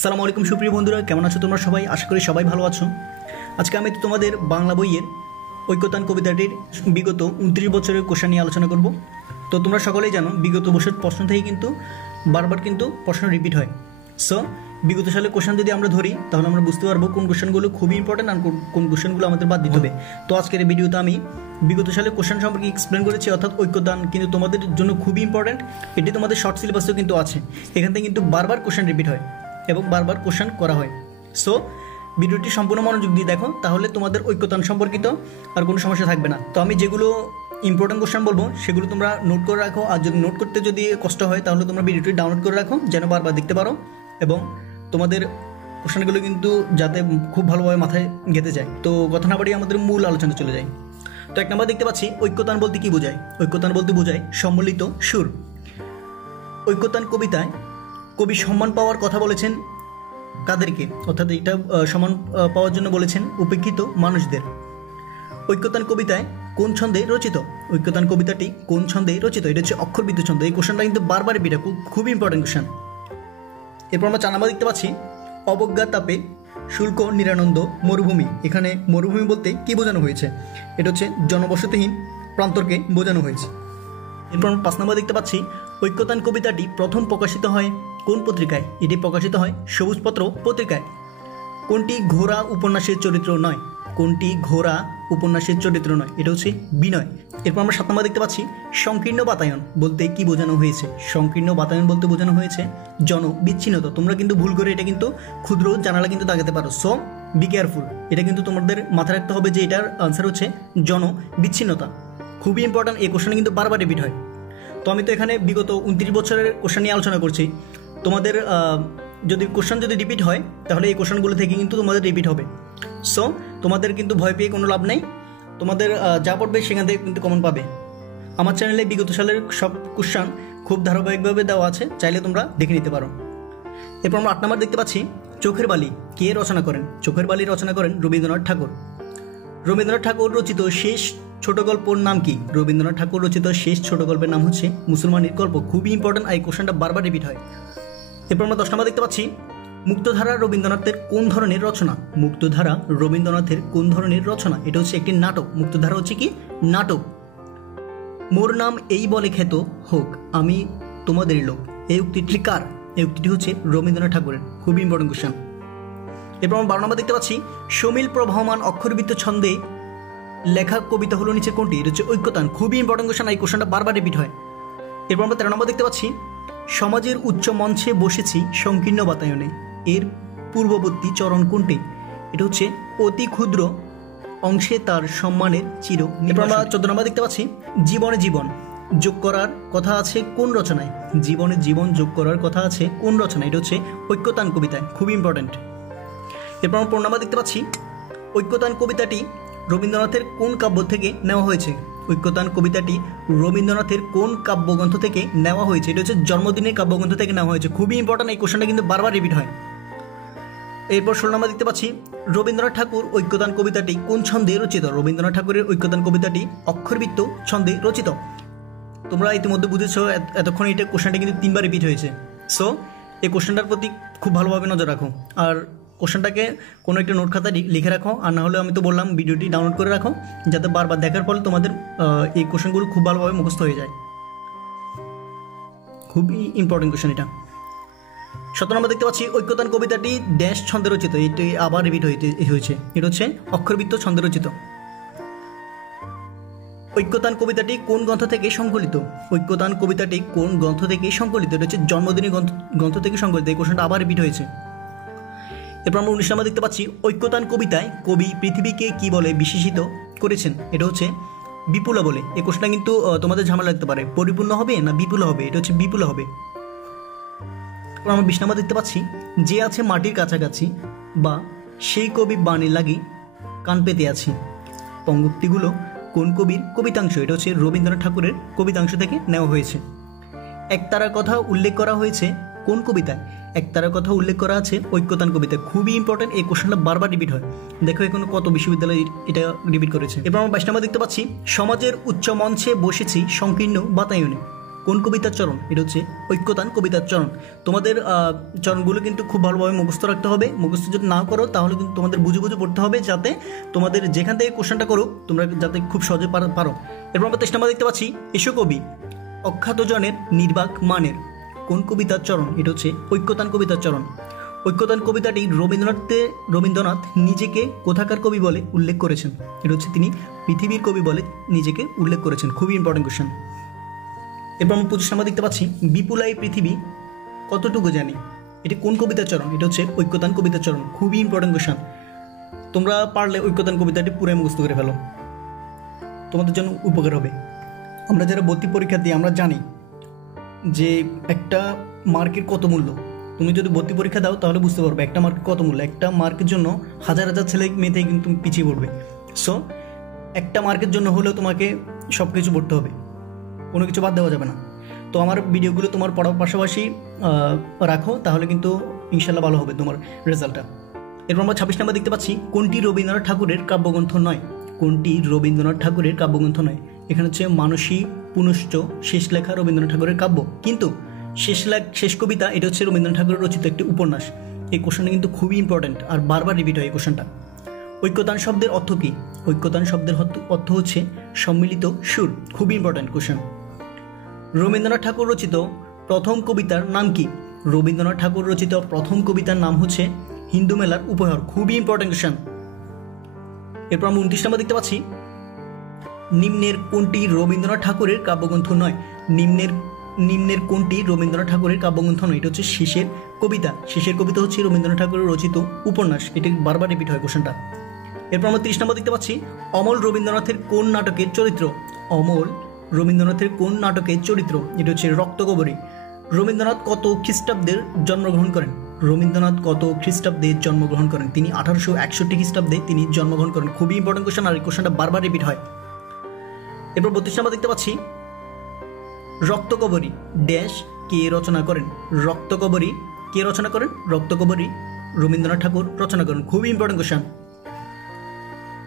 আসসালামু আলাইকুম সুপ্রিয় বন্ধুরা, কেমন আছো তোমরা সবাই? আশা করি সবাই ভালো আছো। আজকে আমি তোমাদের বাংলা বইয়ের ঐক্যতান কবিতাটির বিগত 29 বছরের কোশ্চেন নিয়ে আলোচনা করব। তো তোমরা সকলেই জানো বিগত বছর প্রশ্ন থেকে কিন্তু বারবার কিন্তু প্রশ্ন রিপিট হয়। সো বিগত সালের কোশ্চেন যদি আমরা ধরি তাহলে আমরা বুঝতে পারবো কোন কোশ্চেনগুলো খুবই ইম্পর্টেন্ট আর কোন কোশ্চেনগুলো আমাদের বাদ দিতে হবে। তো আজকের এই ভিডিওতে আমি বিগত সালের কোশ্চেন সম্পর্কে এক্সপ্লেন করেছি, অর্থাৎ ঐক্যতান কিন্তু তোমাদের জন্য খুবই ইম্পর্টেন্ট। এটি তোমাদের শর্ট সিলেবাসেও কিন্তু আছে। এখান থেকে কিন্তু বারবার কোশ্চেন রিপিট হয় এবং বারবার কোশ্চেন করা হয়। সো ভিডিওটি সম্পূর্ণ মনোযোগ দিয়ে দেখো, তাহলে তোমাদের ঐক্যতান সম্পর্কিত আর কোনো সমস্যা থাকবে না। তো আমি যেগুলো ইম্পর্টেন্ট কোশ্চেন বলবো সেগুলো তোমরা নোট করে রাখো, আর যদি নোট করতে যদি কষ্ট হয় তাহলে তোমরা ভিডিওটি ডাউনলোড করে রাখো যেন বারবার দেখতে পারো এবং তোমাদের কোশ্চেনগুলো কিন্তু যাতে খুব ভালোভাবে মাথায় গেঁথে যায়। তো কথা না বাড়িয়ে আমাদের মূল আলোচনা চলে যায়। তো এক নম্বর দেখতে পাচ্ছি ঐক্যতান বলতে কি বোঝায়। ঐক্যতান বলতে বোঝায় সম্মিলিত সুর। ঐক্যতান কবিতায় কবি সম্মান পাওয়ার কথা বলেছেন কাদেরকে, অর্থাৎ এটা সম্মান পাওয়ার জন্য বলেছেন উপেক্ষিত মানুষদের। ঐক্যতান কবিতায় কোন ছন্দে রচিত? ঐক্যতান কবিতাটি কোন ছন্দে রচিত? এটা হচ্ছে অক্ষরবৃত্ত ছন্দ। এই কোশ্চেনটা কিন্তু বারবার বিটা খুব ইম্পর্টেন্ট কোশ্চেন। এরপর আমরা 4 নম্বর দেখতে পাচ্ছি অবজ্ঞা তাপে শুল্ক নিরানন্দ মরুভূমি। এখানে মরুভূমি বলতে কি বোঝানো হয়েছে? এটা হচ্ছে জনবসতিহীন প্রান্তরকে বোঝানো হয়েছে। এরপর আমরা 5 নম্বর দেখতে পাচ্ছি ঐক্যতান কবিতাটি প্রথম প্রকাশিত হয় কোন পত্রিকায়? এটি প্রকাশিত হয় সবুজপত্র পত্রিকায়। কোনটি ঘোড়া উপন্যাসের চরিত্র নয়? কোনটি ঘোড়া উপন্যাসের চরিত্র নয়? এটা হচ্ছে বিনয়। এরপর আমরা 7 নম্বর দেখতে পাচ্ছি সংকীর্ণ বাতায়ন বলতে কি বোঝানো হয়েছে? সংকীর্ণ বাতায়ন বলতে বোঝানো হয়েছে জনবিচ্ছিন্নতা। তোমরা কিন্তু ভুল করে এটা কিন্তু ক্ষুদ্র জানালা কিন্তু দাগাতে পারো। So be careful. এটা কিন্তু তোমাদের মাথায় রাখতে হবে যে এটার আনসার হচ্ছে জনবিচ্ছিন্নতা। খুবই ইম্পর্টেন্ট। এই কোশ্চেন কিন্তু বারবার রিপিট হয়। তো আমি তো এখানে বিগত 29 বছরের কোশ্চেন নিয়ে আলোচনা করছি। তোমাদের যদি কোশ্চেন যদি রিপিট হয় তাহলে এই কোশ্চেনগুলো থেকে কিন্তু তোমাদের রিপিট হবে। সো তোমাদের কিন্তু ভয় পেয়ে কোনো লাভ নেই। তোমাদের যা পড়বে সেখান থেকে কিন্তু কমন পাবে। আমার চ্যানেলে বিগত সালের সব কোশ্চেন খুব ধারাবাহিকভাবে দেওয়া আছে, চাইলে তোমরা দেখে নিতে পারো। এরপর আমরা 8 নম্বর দেখতে পাচ্ছি চোখের বালি কে রচনা করেন? চোখের বালি রচনা করেন রবীন্দ্রনাথ ঠাকুর। রবীন্দ্রনাথ ঠাকুর রচিত শেষ ছোট গল্পর নাম কি? রবীন্দ্রনাথ ঠাকুর রচিত শেষ ছোট গল্পের নাম হচ্ছে মুসলমানের গল্প। খুবই ইম্পর্টেন্ট, এই কোশ্চেনটা বারবার রিপিট হয়। এরপর আমরা 10 নম্বর দেখতে পাচ্ছি মুক্তধারা রবীন্দ্রনাথের কোন ধরনের রচনা? মুক্তধারা রবীন্দ্রনাথের কোন ধরনের রচনা? এটা হচ্ছে একটি নাটক। মুক্তধারা হচ্ছে কি? নাটক। মোর নাম এই বলে খ্যাত হোক আমি তোমাদের লোক, এই উক্তিটি কার? এই উক্তিটি হচ্ছে রবীন্দ্রনাথ ঠাকুরের। খুবই ইম্পর্টেন্ট কোশ্চেন। এরপর আমরা 12 নম্বর দেখতে পাচ্ছি সমীল প্রবাহমান অক্ষরবৃত্ত ছন্দে লেখা কবিতা হলো নিচে কোনটি? এটা হচ্ছে ঐক্যতান। খুবই ইম্পর্টেন্ট কোশ্চেন, এই কোশ্চেনটা বারবার রিপিট হয়। এরপর আমরা 13 নম্বর দেখতে পাচ্ছি সমাজের উচ্চ মঞ্চে বসেছি সংকীর্ণ বাতায়নে, এর পূর্ববর্তী চরণ কোনটি? এটা হচ্ছে অতি ক্ষুদ্র অংশে তার সম্মানের চির। এরপর আমরা 14 নম্বর দেখতে পাচ্ছি জীবনে জীবন যোগ করার কথা আছে কোন রচনায়? জীবনে জীবন যোগ করার কথা আছে কোন রচনায়? এটা হচ্ছে ঐক্যতান কবিতায়। খুবই ইম্পর্টেন্ট। এরপর আমরা 15 নম্বর দেখতে পাচ্ছি ঐক্যতান কবিতাটি রবীন্দ্রনাথের কোন কাব্য থেকে নেওয়া হয়েছে? ঐক্যতান কবিতাটি রবীন্দ্রনাথের কোন কাব্যগ্রন্থ থেকে নেওয়া হয়েছে? এটা হচ্ছে জন্মদিনের কাব্যগ্রন্থ থেকে নেওয়া হয়েছে। খুবই ইম্পর্টেন্ট, এই কোশ্চেনটা কিন্তু বারবার রিপিট হয়। এরপর 16 নম্বর দেখতে পাচ্ছি রবীন্দ্রনাথ ঠাকুর ঐক্যতান কবিতাটি কোন ছন্দে রচিত? রবীন্দ্রনাথ ঠাকুরের ঐক্যতান কবিতাটি অক্ষরবৃত্ত ছন্দে রচিত। তোমরা ইতিমধ্যে বুঝেছো, এতক্ষণ এটা কোশ্চেনটা কিন্তু 3বার রিপিট হয়েছে। সো এই কোশ্চেনটার প্রতি খুব ভালোভাবে নজর রাখো, আর কোশ্চেনটাকে কোনো একটা নোট খাতায় লিখে রাখো, আর না হলে আমি তো বললাম ভিডিওটি ডাউনলোড করে রাখো, যাতে বারবার দেখার ফলে তোমাদের এই কোশ্চেনগুলো খুব ভালোভাবে মুখস্থ হয়ে যায়। খুবই ইম্পর্টেন্ট কোশ্চেন এটা। 17 নম্বর দেখতে পাচ্ছি ঐক্যতান কবিতাটি ড্যাশ ছন্দে রচিত। এটি আবার রিপিট হয়েছে। এটা হচ্ছে অক্ষরবৃত্ত ছন্দে রচিত। ঐক্যতান কবিতাটি কোন গ্রন্থ থেকে সংকলিত? ঐক্যতান কবিতাটি কোন গ্রন্থ থেকে সংকলিত? এটা হচ্ছে জন্মদিনের গ্রন্থ থেকে সংকলিত। এই কোশ্চেনটা আবার রিপিট হয়েছে। এরপর আমরা 19 নম্বর দেখতে পাচ্ছি ঐক্যতান কবিতায় কবি পৃথিবীকে কি বলে বিশেষিত করেছেন? এটা হচ্ছে বিপুলা বলে। এই কোশ্চেনটা কিন্তু তোমাদের ঝামেলা লাগতে পারে, পরিপূর্ণ হবে না বিপুল হবে? এটা হচ্ছে বিপুল হবে। আমরা 20 নম্বর দেখতে পাচ্ছি যে আছে মাটির কাছাকাছি বা সেই কবি বাণী লাগি কান পেতে আছি। পঙ্গক্তিগুলো কোন কবির কবিতাংশ? এটা হচ্ছে রবীন্দ্রনাথ ঠাকুরের কবিতাংশ থেকে নেওয়া হয়েছে। একতারার কথা উল্লেখ করা হয়েছে কোন কবিতায়? একতারার কথা উল্লেখ করা আছে ঐক্যতান কবিতায়। খুবই ইম্পর্টেন্ট, এই কোশ্চেনটা বারবার রিপিট হয়। দেখো এখন কত বিশ্ববিদ্যালয় এটা রিপিট করেছে। এরপর আমরা 22 নম্বর দেখতে পাচ্ছি সমাজের উচ্চ মঞ্চে বসেছি সংকীর্ণ বাতায়নে। কোন কবিতার চরণ? এটা হচ্ছে ঐক্যতান কবিতার চরণ। তোমাদের চরণগুলো কিন্তু খুব ভালোভাবে মুখস্থ রাখতে হবে। মুখস্থ যদি না করো তাহলে কিন্তু তোমাদের বুঝে বুঝে পড়তে হবে, যাতে তোমাদের যেখান থেকে কোশ্চেনটা করো তোমরা যাতে খুব সহজে পারো। এরপর আমরা তেষ্টা দেখতে পাচ্ছি, এসো কবি অখ্যাতজনের নির্বাক মানের কোন কবিতার চরণ? এটা হচ্ছে ঐক্যতান কবিতার চরণ। ঐক্যতান কবিতাটি রবীন্দ্রনাথ নিজেকে কোথাকার কবি বলে উল্লেখ করেছেন? এটা হচ্ছে তিনি পৃথিবীর কবি বলে নিজেকে উল্লেখ করেছেন। খুবই ইম্পর্টেন্ট কোশ্চেন। এরপর আমরা 25 নম্বর দেখতে পাচ্ছি, বিপুলাই পৃথিবী কতটুকু জানি? এটি কোন কবিতার চরণ? এটা হচ্ছে ঐক্যতান কবিতার চরণ। খুবই ইম্পর্টেন্ট কোশ্চেন। তোমরা পারলে ঐক্যতান কবিতাটি পুরো মুখস্থ করে ফেলো, তোমাদের জন্য উপকার হবে। আমরা যারা ভর্তি পরীক্ষা দিই আমরা জানি যে একটা মার্কের কত মূল্য। তুমি যদি ভর্তি পরীক্ষা দাও তাহলে বুঝতে পারবে একটা মার্কের কত মূল্য। একটা মার্কের জন্য হাজার হাজার ছেলে মেয়েতেই কিন্তু পিছিয়ে পড়বে। সো একটা মার্কের জন্য হলেও তোমাকে সব কিছু পড়তে হবে, কোনো কিছু বাদ দেওয়া যাবে না। তো আমার ভিডিওগুলো তোমার পড়ার পাশাপাশি রাখো, তাহলে কিন্তু ইনশাল্লাহ ভালো হবে তোমার রেজাল্টটা। এরপর আমরা 26 নম্বর দেখতে পাচ্ছি, কোনটি রবীন্দ্রনাথ ঠাকুরের কাব্যগ্রন্থ নয়? কোনটি রবীন্দ্রনাথ ঠাকুরের কাব্যগ্রন্থ নয়? এখানে হচ্ছে মানসী পুনশ্চ শেষ লেখা রবীন্দ্রনাথ ঠাকুরের কাব্য, কিন্তু শেষ কবিতা এটা হচ্ছে রবীন্দ্রনাথ ঠাকুরের রচিত একটি উপন্যাস। এই কোশ্চেনটা কিন্তু খুবই ইম্পর্টেন্ট আর বারবার রিপিট হয় এই কোশ্চেনটা। ঐক্যতান শব্দের অর্থ কী? ঐক্যতান শব্দের অর্থ হচ্ছে সম্মিলিত সুর। খুবই ইম্পর্টেন্ট কোশ্চেন। রবীন্দ্রনাথ ঠাকুর রচিত প্রথম কবিতার নাম কি? রবীন্দ্রনাথ ঠাকুর রচিত প্রথম কবিতার নাম হচ্ছে হিন্দু মেলার উপহার। খুবই ইম্পর্টেন্ট কোশ্চেন। এরপর আমরা 29 নম্বর দেখতে পাচ্ছি, নিম্নের কোনটি রবীন্দ্রনাথ ঠাকুরের কাব্যগ্রন্থ নয়? নিম্নের কোনটি রবীন্দ্রনাথ ঠাকুরের কাব্যগ্রন্থ নয়? এটা হচ্ছে শেষের কবিতা। শেষের কবিতা হচ্ছে রবীন্দ্রনাথ ঠাকুরের রচিত উপন্যাস। এটি বারবার রিপিট হয় কোশ্চেনটা। এরপর আমরা 30 নম্বর দেখতে পাচ্ছি, অমল রবীন্দ্রনাথের কোন নাটকের চরিত্র? অমল রবীন্দ্রনাথের কোন নাটকের চরিত্র? এটা হচ্ছে রক্তকবরী। রবীন্দ্রনাথ কত খ্রিস্টাব্দে জন্মগ্রহণ করেন? রবীন্দ্রনাথ কত খ্রিস্টাব্দে জন্মগ্রহণ করেন? তিনি 1861 খ্রিস্টাব্দে তিনি জন্মগ্রহণ করেন। খুবই ইম্পর্টেন্ট কোশ্চেন আর এই কোশ্চেনটা বারবার রিপিট হয়। এরপর 32 নম্বর দেখতে পাচ্ছি, রক্তকবরী ড্যাশ কে রচনা করেন? রক্তকবরী কে রচনা করেন? রক্তকবরী রবীন্দ্রনাথ ঠাকুর রচনা করেন। খুবই ইম্পর্টেন্ট কোশ্চেন।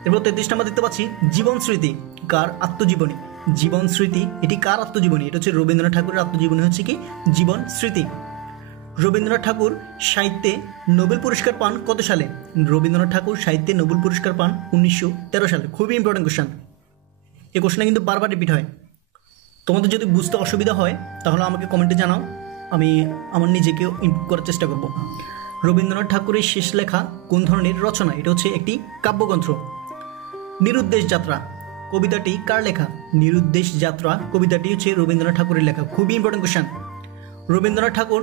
এরপর 33 নম্বর দেখতে পাচ্ছি, জীবন স্মৃতি কার আত্মজীবনী? জীবন স্মৃতি এটি কার আত্মজীবনী? এটা হচ্ছে রবীন্দ্রনাথ ঠাকুরের আত্মজীবনী হচ্ছে কি জীবন স্মৃতি। রবীন্দ্রনাথ ঠাকুর সাহিত্যে নোবেল পুরস্কার পান কত সালে? রবীন্দ্রনাথ ঠাকুর সাহিত্যে নোবেল পুরস্কার পান 1913 সালে। খুবই ইম্পর্টেন্ট কোশ্চেন। এই কোশ্চেনটা কিন্তু বারবার রিপিট হয়। তোমাদের যদি বুঝতে অসুবিধা হয় তাহলে আমাকে কমেন্টে জানাও, আমি আমার নিজেকে ইমপ্রুভ করার চেষ্টা করব। রবীন্দ্রনাথ ঠাকুরের শেষ লেখা কোন ধরনের রচনা? এটা হচ্ছে একটি কাব্যগ্রন্থ। নিরুদ্দেশ যাত্রা কবিতাটি কার লেখা? নিরুদ্দেশ যাত্রা কবিতাটি হচ্ছে রবীন্দ্রনাথ ঠাকুরের লেখা। খুবই ইম্পর্টেন্ট কোশ্চেন। রবীন্দ্রনাথ ঠাকুর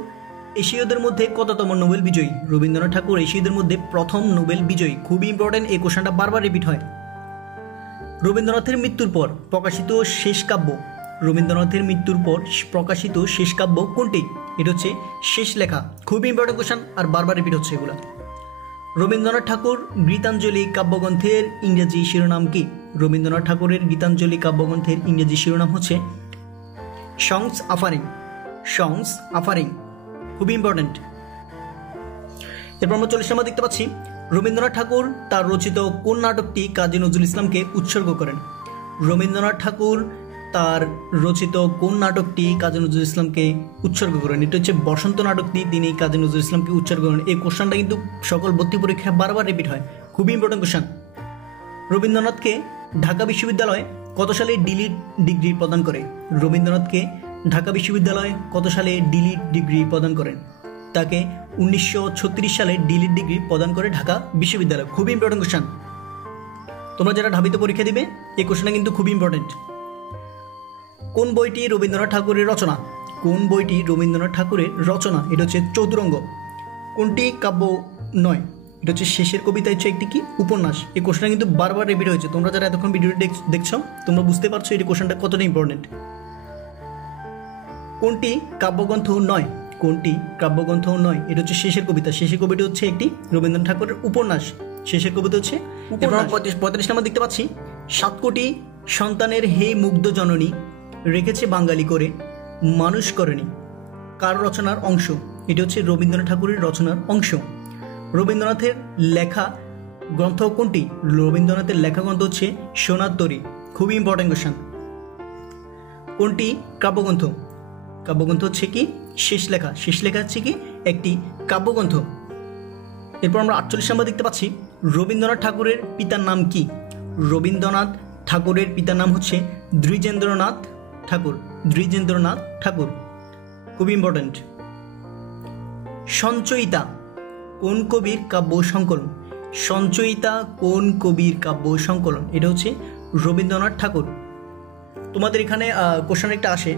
এশীয়দের মধ্যে কততম নোবেল বিজয়ী? রবীন্দ্রনাথ ঠাকুর এশীয়দের মধ্যে প্রথম নোবেল বিজয়ী। খুবই ইম্পর্টেন্ট, এই কোশ্চেনটা বারবার রিপিট হয়। রবীন্দ্রনাথের মৃত্যুর পর প্রকাশিত শেষ কাব্য? রবীন্দ্রনাথের মৃত্যুর পর প্রকাশিত শেষ কাব্য কোনটি? এটা হচ্ছে শেষ লেখা। খুবই ইম্পর্টেন্ট কোশ্চেন আর বারবার রিপিট হচ্ছে এগুলো। রবীন্দ্রনাথ ঠাকুর গীতাঞ্জলি কাব্যগ্রন্থের ইংরেজি শিরোনাম কি? রবীন্দ্রনাথ ঠাকুরের গীতাঞ্জলি কাব্যগ্রন্থের ইংরেজি শিরোনাম হচ্ছে সংস অফারিং। সংস অফারিং খুবই ইম্পর্টেন্ট। এরপর আমরা 40 নম্বর দেখতে পাচ্ছি, রবীন্দ্রনাথ ঠাকুর তার রচিত কোন নাটকটি কাজী নজরুল ইসলামকে উৎসর্গ করেন? রবীন্দ্রনাথ ঠাকুর তার রচিত কোন নাটকটি কাজী নজরুল ইসলামকে উৎসর্গ করেন? এটা হচ্ছে বসন্ত নাটকটি তিনি কাজী নজরুল ইসলামকে উৎসর্গ করেন। এই কোশ্চেনটা কিন্তু সকল ভর্তি পরীক্ষায় বারবার রিপিট হয়। খুবই ইম্পর্টেন্ট কোশ্চেন। রবীন্দ্রনাথকে ঢাকা বিশ্ববিদ্যালয় কত সালে ডিলিট ডিগ্রি প্রদান করে? রবীন্দ্রনাথকে ঢাকা বিশ্ববিদ্যালয় কত সালে ডিলিট ডিগ্রি প্রদান করেন? তাকে 1936 সালে ডিলিট ডিগ্রি প্রদান করে ঢাকা বিশ্ববিদ্যালয়। খুবই ইম্পর্টেন্ট কোশ্চেন। তোমরা যারা ঢাবিতে পরীক্ষা দিবে এই কোশ্চেনটা কিন্তু খুবই ইম্পর্টেন্ট। কোন বইটি রবীন্দ্রনাথ ঠাকুরের রচনা? কোন বইটি রবীন্দ্রনাথ ঠাকুরের রচনা? এটা হচ্ছে চতুরঙ্গ। কোনটি কাব্য নয়? এটা হচ্ছে শেষের কবিতা হচ্ছে একটি কি উপন্যাস। এই কোশ্চেনটা কিন্তু বারবার রিপিট হয়েছে। তোমরা যারা এতক্ষণ ভিডিওটি দেখছো তোমরা বুঝতে পারছো এই কোশ্চেনটা কতটা ইম্পর্টেন্ট। কোনটি কাব্যগ্রন্থ নয়? কোনটি কাব্যগ্রন্থ নয়? এটা হচ্ছে শেষের কবিতা। শেষের কবিতা হচ্ছে একটি রবীন্দ্রনাথ ঠাকুরের উপন্যাস। শেষের কবিতা হচ্ছে 45 নম্বর দেখতে পাচ্ছি, 7 কোটি সন্তানের হে মুগ্ধ জননী রেখেছে বাঙালি করে মানুষ করেনি কার রচনার অংশ? এটা হচ্ছে রবীন্দ্রনাথ ঠাকুরের রচনার অংশ। রবীন্দ্রনাথের লেখা গ্রন্থ কোনটি? রবীন্দ্রনাথের লেখা গ্রন্থ হচ্ছে সোনার তরী। খুবই ইম্পর্টেন্ট কোশ্চেন। কোনটি কাব্যগ্রন্থ? কাব্যগ্রন্থ হচ্ছে কি শেষ লেখা, শেষ লেখা হচ্ছে কি একটি কাব্যগ্রন্থ। এরপর আমরা 48 নম্বর দেখতে পাচ্ছি রবীন্দ্রনাথ ঠাকুরের পিতার নাম কি? রবীন্দ্রনাথ ঠাকুরের পিতার নাম হচ্ছে দ্বিজেন্দ্রনাথ ঠাকুর। দ্বিজেন্দ্রনাথ ঠাকুর, খুব ইম্পর্ট্যান্ট। সঞ্চয়িতা কোন কবির কাব্য সংকলন? সঞ্চয়িতা কোন কবির কাব্য সংকলন? এটা হচ্ছে রবীন্দ্রনাথ ঠাকুর। তোমাদের এখানে কোশ্চেন একটা আসে,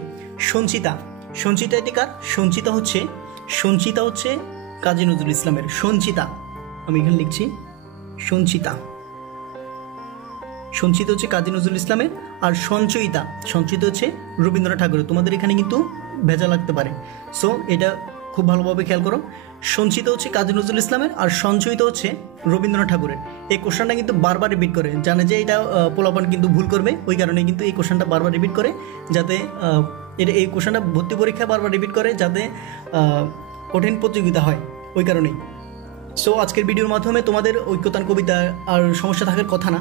সঞ্চিতা। সঞ্চিতা এটি কার? সঞ্চিতা হচ্ছে কাজী নজরুল ইসলামের। সঞ্চিতা, আমি এখানে লিখছি সঞ্চিতা। সঞ্চিতা হচ্ছে কাজী নজরুল ইসলামের, আর সঞ্চয়িতা হচ্ছে রবীন্দ্রনাথ ঠাকুরের। তোমাদের এখানে কিন্তু ভেজা লাগতে পারে, সো এটা খুব ভালোভাবে খেয়াল করো। সঞ্চিতা হচ্ছে কাজী নজরুল ইসলামের, আর সঞ্চয়িতা হচ্ছে রবীন্দ্রনাথ ঠাকুরের। এই কোশ্চেনটা কিন্তু বারবার রিপিট করে, জানে যে এটা পোলাপান কিন্তু ভুল করবে, ওই কারণে কিন্তু এই কোশ্চেনটা বারবার রিপিট করে, যাতে এই কোশ্চেনটা ভর্তি পরীক্ষা বারবার রিপিট করে, যাতে কঠিন প্রতিযোগিতা হয়, ওই কারণেই। সো আজকের ভিডিওর মাধ্যমে তোমাদের ঐক্যতান কবিতা আর সমস্যা থাকার কথা না।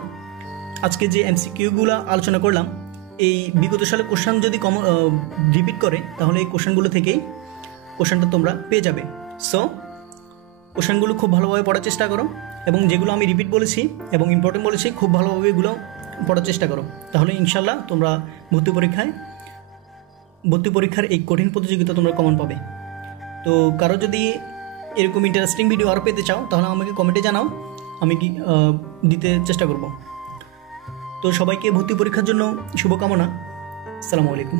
আজকে যে এমসিকিউগুলো আলোচনা করলাম, এই বিগত সালে কোশ্চেন যদি রিপিট করে, তাহলে এই কোশ্চেনগুলো থেকেই কোশ্চেনটা তোমরা পেয়ে যাবে। সো কোশ্চেনগুলো খুব ভালোভাবে পড়ার চেষ্টা করো, এবং যেগুলো আমি রিপিট বলেছি এবং ইম্পর্টেন্ট বলেছি, খুব ভালোভাবে এগুলো পড়ার চেষ্টা করো। তাহলে ইনশাল্লাহ তোমরা ভর্তি পরীক্ষার এই কঠিন প্রতিযোগিতা তোমরা কমন পাবে। তো কারো যদি এরকম ইন্টারেস্টিং ভিডিও আরও পেতে চাও, তাহলে আমাকে কমেন্টে জানাও, আমি কি দিতে চেষ্টা করব। তো সবাইকে ভর্তি পরীক্ষার জন্য শুভকামনা। আসসালামু আলাইকুম।